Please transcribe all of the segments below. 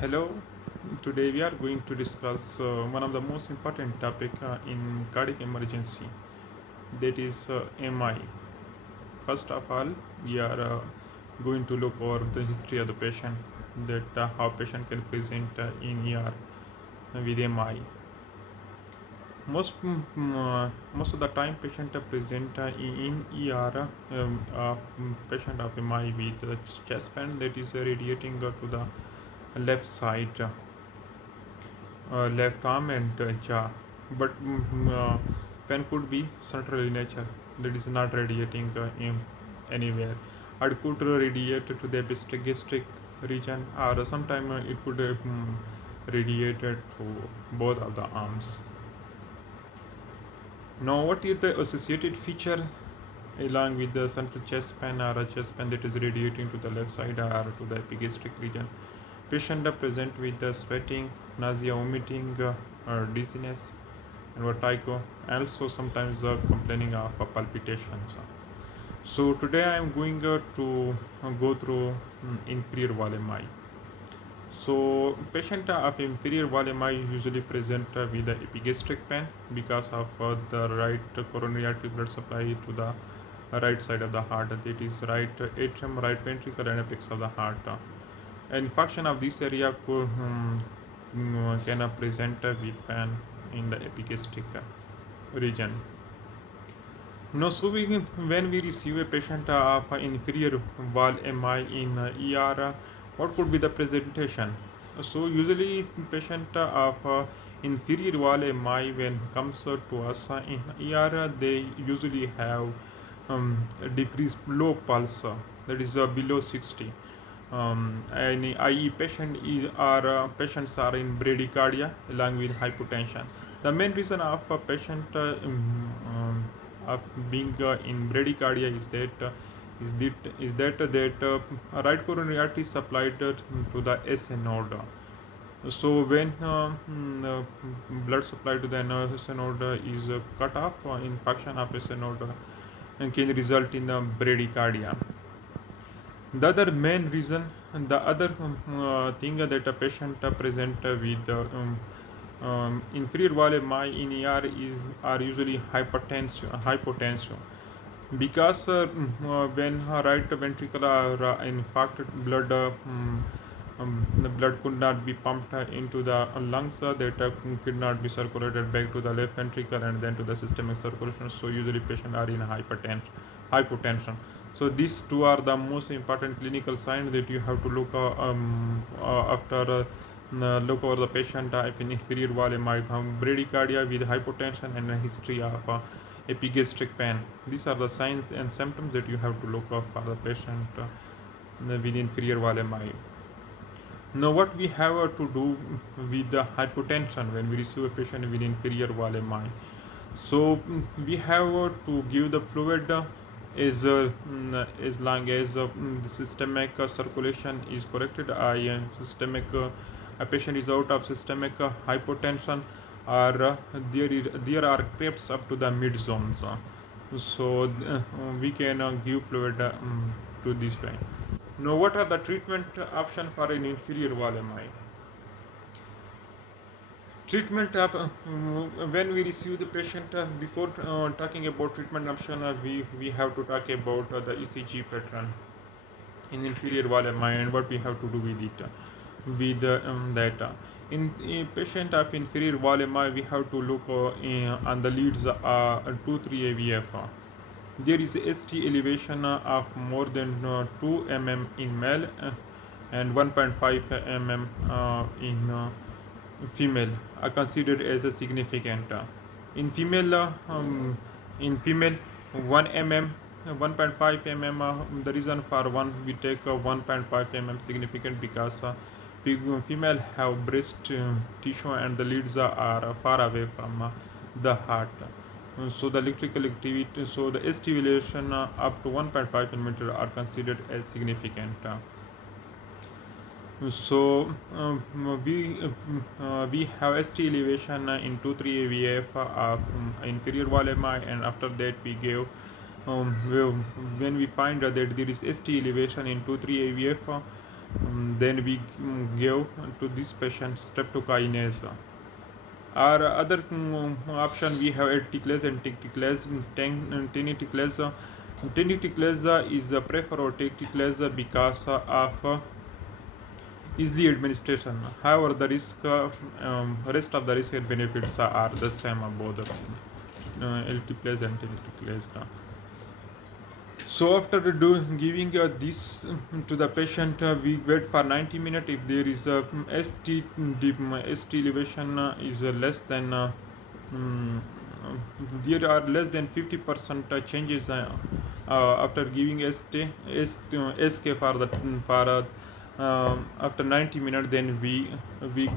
Hello, today we are going to discuss one of the most important topic in cardiac emergency, that is MI. First of all, we are going to look over the history of the patient, that how patient can present in ER with MI. Most of the time patient present in ER patient of MI with chest pain that is radiating to the left side, left arm and jaw, but pen could be central in nature, that is not radiating in anywhere, or it could radiate to the gastric region, or sometime it could radiate to both of the arms. Now, what is the associated feature along with the central chest pain or a chest pain that is radiating to the left side or to the epigastric region? Patient are present with sweating, nausea, vomiting, dizziness, and vertigo, and also sometimes complaining of palpitations. So today I am going to go through inferior wall MI. So patient of inferior wall MI usually present with the epigastric pain because of the right coronary artery blood supply to the right side of the heart, that is right atrium, right ventricle, and apex of the heart. Infarction of this area can present with pain in the epigastric region. Now, so when we receive a patient of inferior wall MI in ER, what could be the presentation? So usually patient of inferior wall MI when comes to us in ER, they usually have a decreased low pulse, that is below 60. And i.e. patients are in bradycardia along with hypotension. The main reason of a patient of being in bradycardia is that right coronary artery is supplied to the SA node. So when blood supply to the SA node is cut off, infarction of SA node can result in bradycardia. The other main reason, the other thing that a patient present with inferior wall MI in ER are usually hypotension, because when right ventricle are infarcted, the blood could not be pumped into the lungs, that could not be circulated back to the left ventricle and then to the systemic circulation. So usually patients are in hypotension. So these two are the most important clinical signs that you have to look after look over the patient if in inferior wall MI, bradycardia with hypotension and a history of epigastric pain. These are the signs and symptoms that you have to look up for the patient with inferior wall MI. Now, what we have to do with the hypotension when we receive a patient with inferior wall MI? So we have to give the fluid as long as the systemic circulation is corrected. A patient is out of systemic hypotension, or there are crepes up to the mid zones. So we can give fluid to this way. Now, what are the treatment options for an inferior wall MI? Treatment when we receive the patient, before talking about treatment option, we have to talk about the ECG pattern in inferior wall MI and what we have to do with it, with that. In a patient of inferior wall MI, we have to look on the leads 2-3 AVF. There is a ST elevation of more than 2 mm in male and 1.5 mm in female are considered as a significant. In female, 1 mm, 1.5 mm. The reason for one we take 1.5 mm significant because female have breast tissue and the leads are far away from the heart. So the electrical activity, so the stimulation up to 1.5 mm are considered as significant. So we have ST elevation in 2-3 AVF of inferior wall MI, and after that we gave when we find that there is ST elevation in 2-3 AVF, Then we give to this patient streptokinase. Our other option we have tickless and tickless. Tenticlase is preferred or tickless because of easily administration. However, the rest of the risk and benefits are the same about the LT and tenticlase. So after giving this to the patient, we wait for 90 minutes. If there is a ST elevation is less than mm, there are less than 50% changes after giving SK for the for after 90 minutes, then we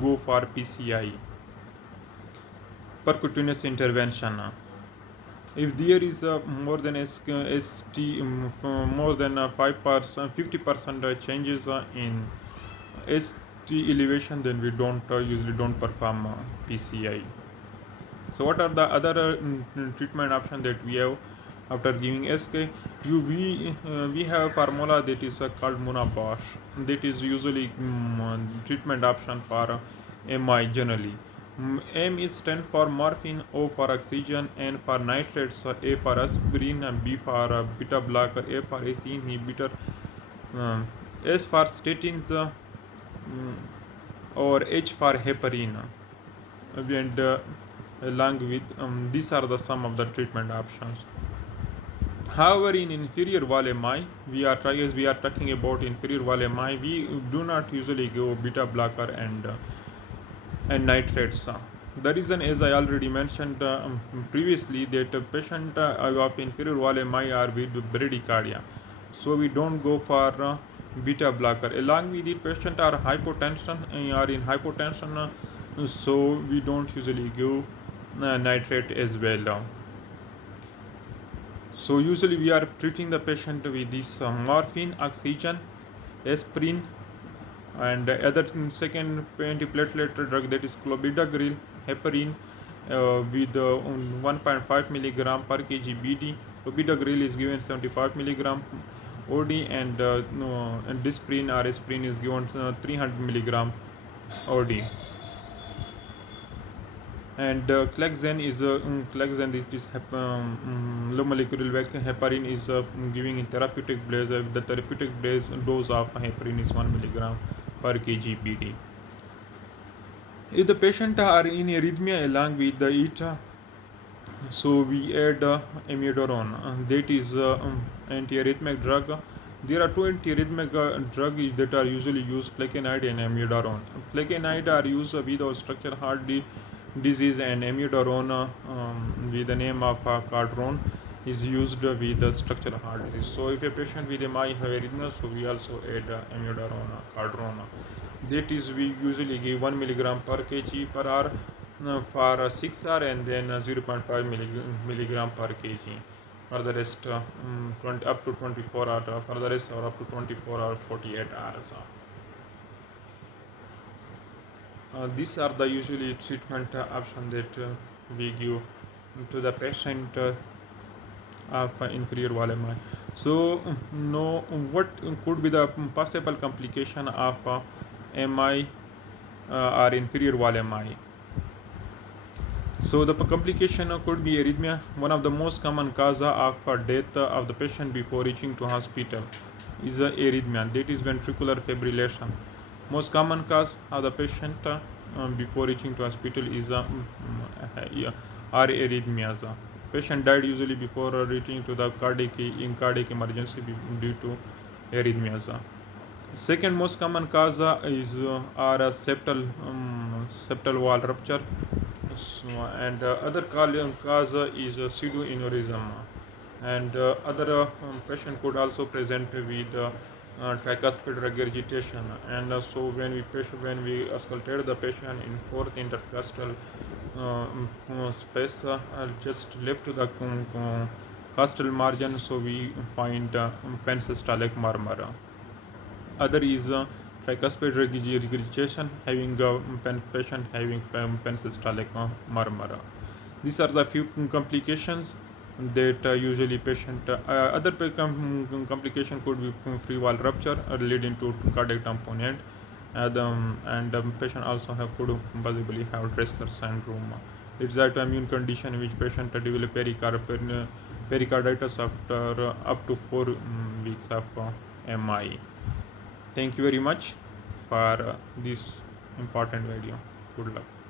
go for PCI, percutaneous intervention. If there is more than more than 5%, 50% changes in ST elevation, then we don't usually don't perform PCI. So what are the other treatment options that we have after giving SK? We have formula that is called Munabash. That is usually treatment option for MI generally. M is stand for morphine, O for oxygen, N for nitrates, A for aspirin, and B for beta blocker, A for ACE inhibitor, S for statins, or H for heparin. And along with these are the some of the treatment options. However, in inferior wall MI, we are talking about inferior wall MI. We do not usually go beta blocker and nitrates. The reason, as I already mentioned previously, that a patient of inferior wall MI are with bradycardia, so we don't go for beta blocker. Along with it, patient are in hypotension, so we don't usually give nitrate as well. So usually we are treating the patient with this morphine, oxygen, aspirin, and other second antiplatelet drug, that is clopidogrel, heparin, with 1.5 milligram per kg BD. Clopidogrel is given 75 milligram OD, and disprin or aspirin is given 300 milligram OD. And Clexane is low molecular weight. Heparin is giving in therapeutic dose. The therapeutic dose of heparin is 1 milligram per kg BD. If the patient are in arrhythmia along with the it, so we add amiodarone. That is antiarrhythmic drug. There are two antiarrhythmic drugs that are usually used: flecainide and amiodarone. Flecainide are used with structural heart disease, and amiodarone with the name of cardrone is used with the structural heart disease. So if a patient with MI have arrhythmia, so we also add amiodarone, cardrone. That is, we usually give 1 milligram per kg per hour for 6 hours, and then 0.5 milligram per kg for the rest 20 up to 24 hours, for the rest or up to 24 hours, 48 hours. These are the usually treatment options that we give to the patient of inferior wall MI. So what could be the possible complication of MI or inferior wall MI? So the complication could be arrhythmia. One of the most common causes of death of the patient before reaching to hospital is arrhythmia, that is ventricular fibrillation. Most common cause of the patient before reaching to hospital is are arrhythmias. Patient died usually before reaching to the cardiac emergency due to arrhythmias. Second most common cause is septal wall rupture. So, and other cause is pseudoaneurysm, and other patient could also present with tricuspid regurgitation. And so when we auscultate the patient in fourth intercostal space just left to the costal margin, so we find pensystolic murmur. Other is tricuspid regurgitation, having patient having pensystolic murmur. These are the few complications that usually patient other complication could be free wall rupture leading to cardiac tamponade, and patient also have could possibly have Dressler syndrome. It's that immune condition in which patient develop pericarditis after up to 4 weeks of MI. Thank you very much for this important video. Good luck.